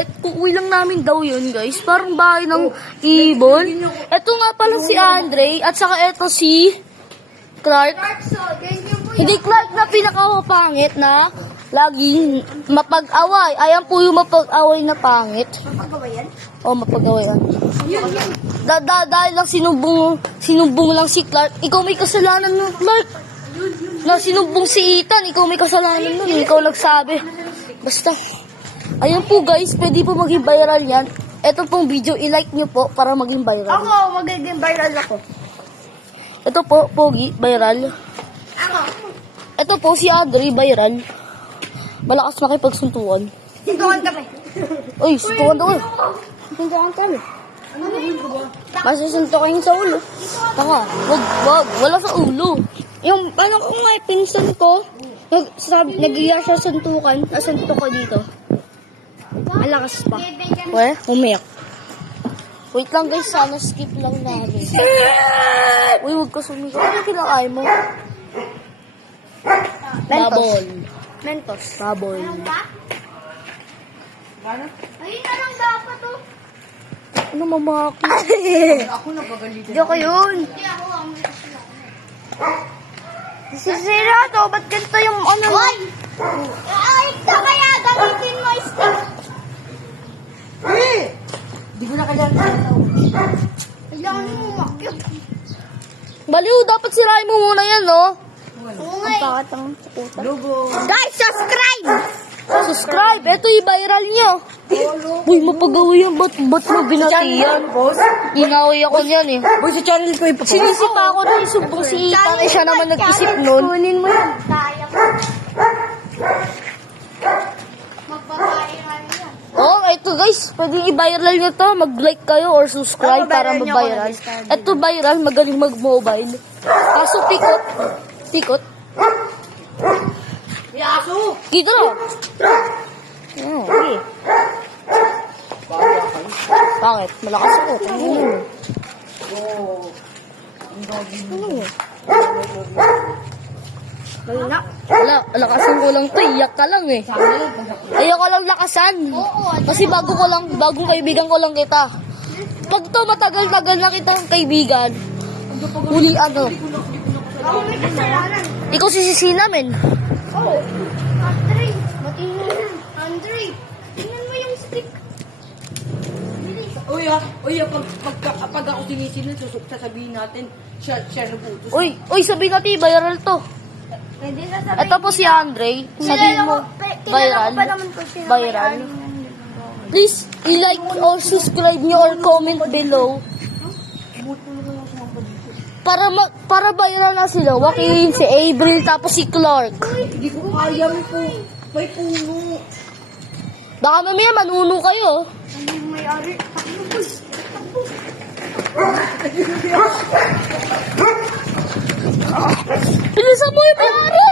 bakit? Kukuwi lang namin daw yun, guys. Parang bahay ng ibon. Eto nga pala si Andre, at saka eto si Clark. Hindi Clark na pinakamapangit na laging mapag-away. Ayan po yung mapag-away na pangit. Mapagawa yan? O, mapag-away yan. Dahil lang sinumbong lang si Clark. Ikaw may kasalanan nun, Clark. Na sinumbong si Ethan, ikaw may kasalanan nun. Ikaw nagsabi. Basta. Ayan po guys, pwede po maging viral yan. Ito pong video, i-like nyo po para maging viral. Ako, magiging viral ako. Ito po, Pogi, viral. Ako. Ito po si Andre, viral. Malakas makipagsuntukan. Sintukan kami. Uy, suntukan daw. Suntukan kami. Basta suntukan sa ulo. Taka, wag, wala sa ulo. Yung, parang kung may pinsan ko, nag-iya siya suntukan, nasuntok ko dito. Malakas pa. Weh, umiyak. Wait lang guys, sana skip lang namin. Uy, huwag ka sumika. Ano kinakain mo? Babol. Mentos. Babol. Ayun na lang dapat to. Ano mamaki? Joke yun. Si Zira to, ba't ganito yung ano? Hoy! Ay, kaya gamitin mo stick. Hindi ko na kailangan. Kailangan mo umakyat. Baliw, dapat sirain mo muna yan, no? Ang bakit ang sakutan. Logo. Guys, subscribe! Subscribe, eto i-viral nyo. Uy, mapagawi yan, ba't mo binati yan? Boss. Inaway ako niyan eh. Boss, sa channel ko ipapost. Sinisipa ako na isumbong si Ethan, eh siya naman nag-isip nun. Kunin mo yan. Kaya ko. Magbabayaran yan. Oh, ito guys, pwede i-viral nyo to. Mag-like kayo or subscribe Oh, para viral nyo mag-viral. ako na-discard. Ito viral, magaling mag-mobile. Kaso tikot. Tikot. Yaso! Kita na. Oh, okay. Bakit? Malakas ako. Ano yun? Ano yun? Wala. Wala, lakasan ko lang to. Iyak ka lang eh. Ayoko lang lakasan. Kasi bagong kaibigan ko lang kita. Pag to matagal-tagal na kitang kaibigan, uli ano. Ako may kasalanan. Ikaw sisisi namin. Oh, Andre. Matingin yan. Andre, tingnan mo yung stick. Bilis. Uy, pag ako sinisin, sasabihin natin, siya nabutos. Uy, sabihin natin, viral to. Pwede na sabihin. Ito po si Andre. Sabihin mo, viral. Viral. Please, i-like or subscribe nyo or comment below. Para viral na sila. Joaquin, si Avril, tapos si Clark. Hindi ko kaya may puno. Baka mamaya manuno kayo. Ano yung may-ari? Bilisan mo yung may-ari!